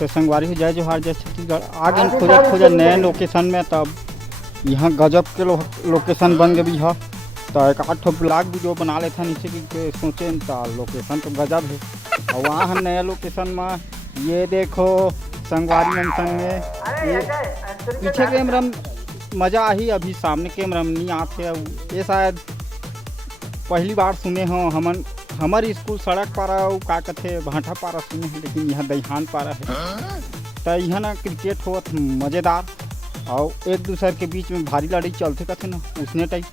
तो संगवारी हो जय जोहार जय छत्तीसगढ़ आ गए खोजा नए लोकेशन में। तब यहाँ गजब के लोकेशन बन गई है। तो एक 8 ब्लॉग वीडियो बना लेते नीचे की सोचे तो लोकेशन तो गजब है। और वहाँ हम नया लोकेशन में ये देखो संगवारी मन संग में ये पीछे कैमरा मज़ा ही अभी सामने कैमरा नहीं आते। ये शायद पहली बार सुने हो हमारे स्कूल सड़क पारा का कथे भाटा पारा सुने हैं, लेकिन यहाँ दहिहान पारा है। तो यहाँ ना क्रिकेट हो मज़ेदार और एक दूसरे के बीच में भारी लड़ाई चलते कथे ना उसने टाइप।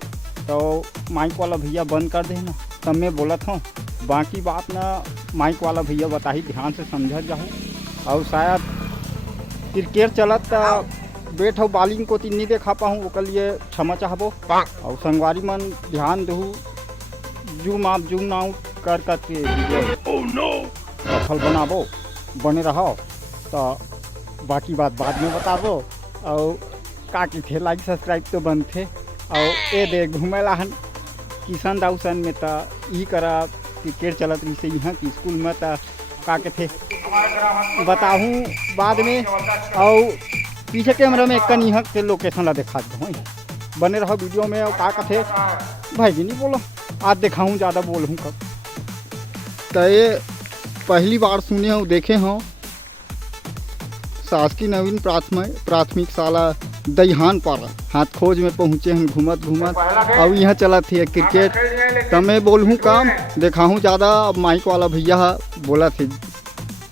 तो माइक वाला भैया बंद कर दे ना तब मैं बोला था। बाकी बात ना माइक वाला भैया बताही ध्यान से समझ जाओ। और शायद क्रिकेट चलत बैठ हो बॉलिंग को तीन नहीं देखा पाऊँ वो लिए क्षमा चाहबो। और संगवारी मन ध्यान दू जूम आउट कर के सफल बनाबो बने रहो। तो बाकी बात बाद में बताबो। और का की थे लाइक सब्सक्राइब तो बंद थे। और ये देख घूमे लाहन किशन दाऊसन में तो यही करा क्रिकेट चलत रही से यहाँ की स्कूल में। तो का के थे बताऊँ बाद में। और पीछे कैमरा में एक यहाँ के लोकेशन ला दिखा दूँ बने रहो वीडियो में। और का थे भाई जी नहीं बोलो आज दिखाऊँ ज़्यादा बोलूँ कब। तो ये पहली बार सुने हो देखे हो शासकीय नवीन प्राथमिक शाला दहिहान पारा हाथ खोज में पहुँचे हम घूमत और यहाँ चला थे क्रिकेट। तो मैं बोलूँ काम दिखाऊँ ज़्यादा। अब माइक वाला भैया बोला थे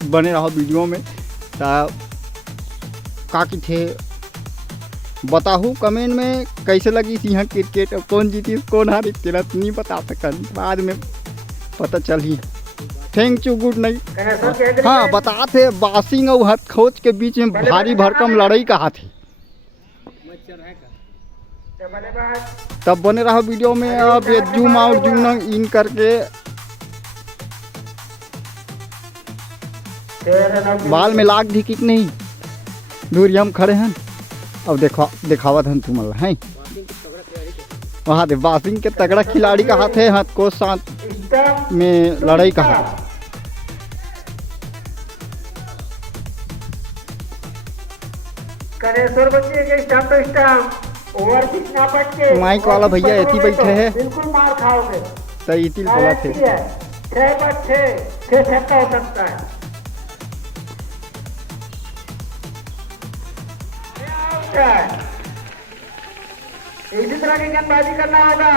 बने रहो वीडियो में। तो का की थे बताहूँ कमेंट में कैसे लगी थी यहाँ क्रिकेट और कौन जीती कौन हारी तेरा नहीं बता सकन बाद में पता चली। Thank you good night. हाँ बता थे बासिंग और हाथ खोज के बीच में भारी भरकम लड़ाई कहा थी। तब बने रहा वीडियो में। अब ये जूम आउट जूम इन करके बाल में लाग दी कि नहीं दूरी हम खड़े हैं। अब दिखावत हैं तुम है वहाँ दे बासिंग के तगड़ा खिलाड़ी कहा थे हाथ को साथ में लड़ाई कहा। माइक वाला भैया इतनी बैठे है बिल्कुल मार खाओगे तो इतनी बोला थे 6 छक्का हो सकता है। इसी तरह की गेंदबाजी करना होगा।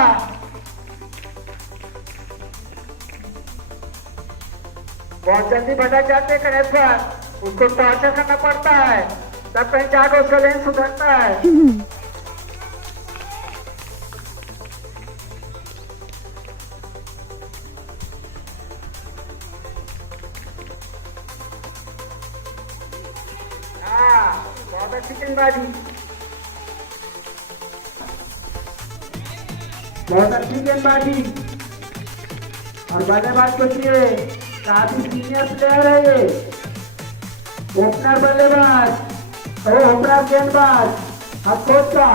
बहुत जल्दी भटक जाते हैं गणेश पर उसको टॉर्चर करना पड़ता है तब कहीं जाकर उसका लेंस सुधरता है। बहुत अच्छी गेंदबाजी बहुत अच्छी गेंदबाजी। और बल्लेबाज को काफी सीनियर प्लेयर है ये ओपनर बल्लेबाज और ओपनर गेंदबाज अफकोच का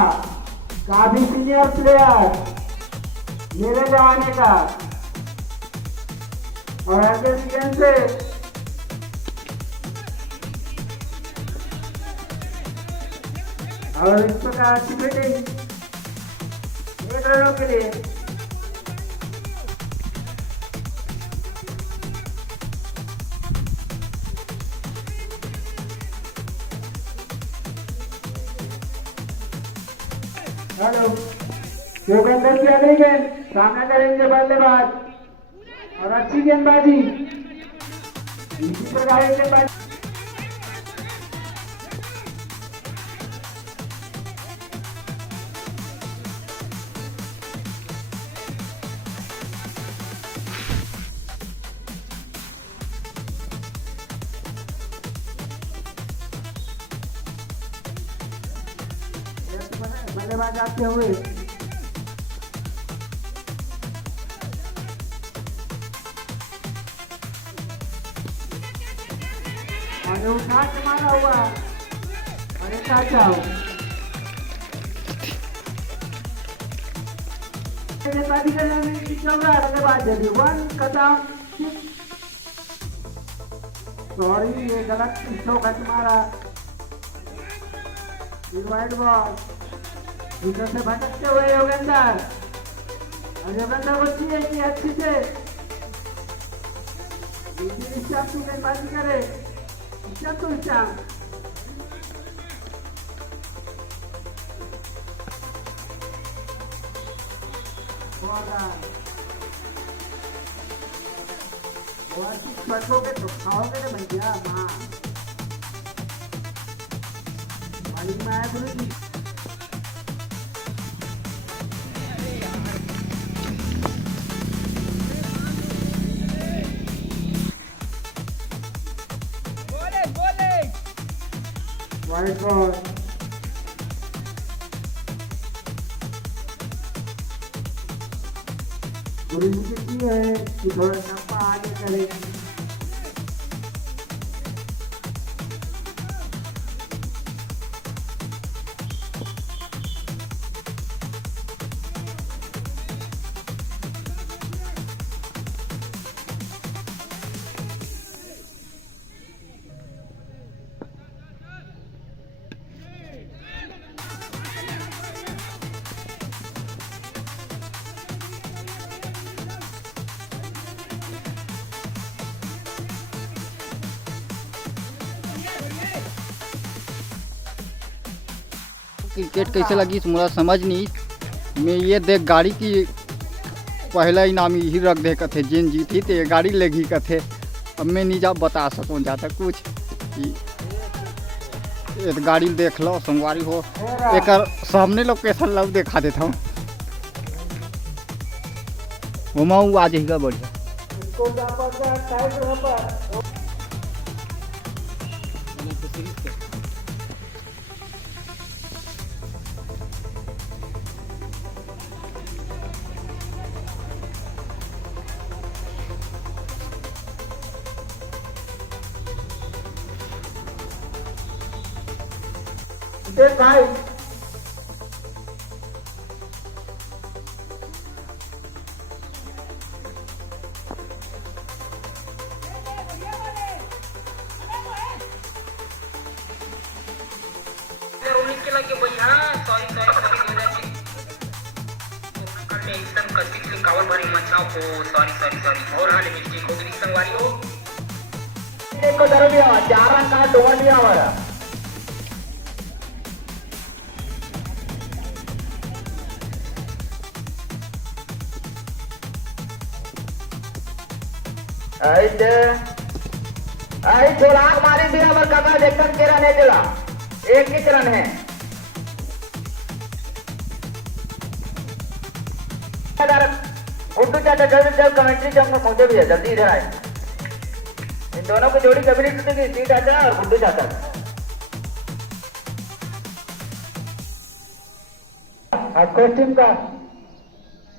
काफी सीनियर प्लेयर मेरे जमाने का। और आगे गेंद से और इस प्रकार अच्छी बैटिंग 1 रनों के लिए। हेलो जो अंदर की अगली गेंद सामने करेंगे बल्लेबाज और अच्छी गेंदबाजी इसी प्रकार गेंदबाजी। बल्लेबाज आते हुए और उठा के मारा हुआ और एक जाओ गेंदबाजी करने में बल्लेबाज 1 कदम सॉरी ये गलत स्ट्रोक है तुम्हारा। वाइड बॉल दूसरे से भटकते हुए योगेंद्र, और योगेंद्र को चाहिए कि अच्छी से तू गेंदबाजी करे। तू पटकोगे तो खाओगे ना भैया। माँ मालिक में आया गुरु जी। वाइड बॉल गुरु जी की है कि थोड़ा लंबा आगे करे। क्रिकेट कैसे लगी मुझे समझ नहीं। मैं ये देख गाड़ी की पहला इनाम ही रख दे कथे जिन जीती तो ये गाड़ी लेगी कथे। अब मैं नहीं जा बता सकूँ ज़्यादा कुछ कि एक गाड़ी देख लो संगवारी हो एक सामने लोकेशन लग दिखा देता हूँ घुमाऊँ आ जाएगा बढ़िया। देख भाई देखो जरा भी 4 रन का डोर दिया हमारा। लाख मारी दिया पर काका देखकर तेरा नहीं चला। एक ही रन है। गुड्डू चाचा जल्द कमेंट्री जब पहुंचे भी है जल्दी इधर आए। इन दोनों को जोड़ी कभी नहीं टूटेगी। सी चाचा और गुड्डू चाचा। आपको टीम का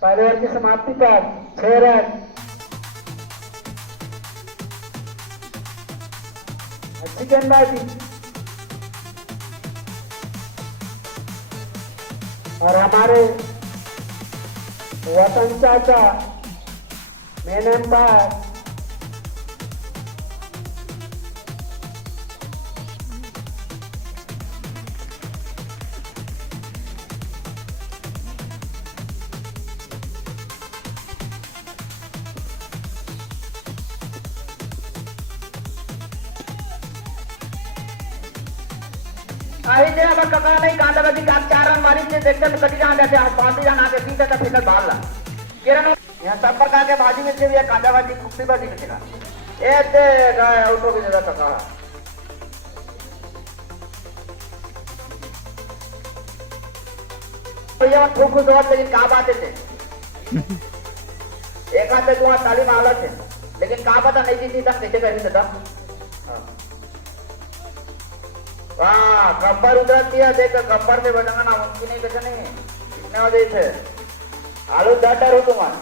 पहले ओवर की समाप्ति पर 6 रन। अच्छी गेंदबाजी और हमारे वतन चाचा मेन एम्पायर आई जे अब कका नहीं कांदा बदी का 4 रन मारी से देखते में कटी जान जाते 5 रन आके 3 तक फिसल बाल ला किरण यहां सब प्रकार के बाजी में से भी कांदा बाजी कुप्पी बाजी में चला ए दे गए आउट हो गया कका। तो ये खूब खुश हुआ लेकिन का बात है एक हाथ से दुआ ताली माला थे लेकिन का पता नहीं जीती तक कैसे कर देता। वाह गब्बर उधर दिया देख गब्बर से बचना ना मुमकिन नहीं कैसे नहीं इतने वाले थे आलू डाटा हो तुम्हारा।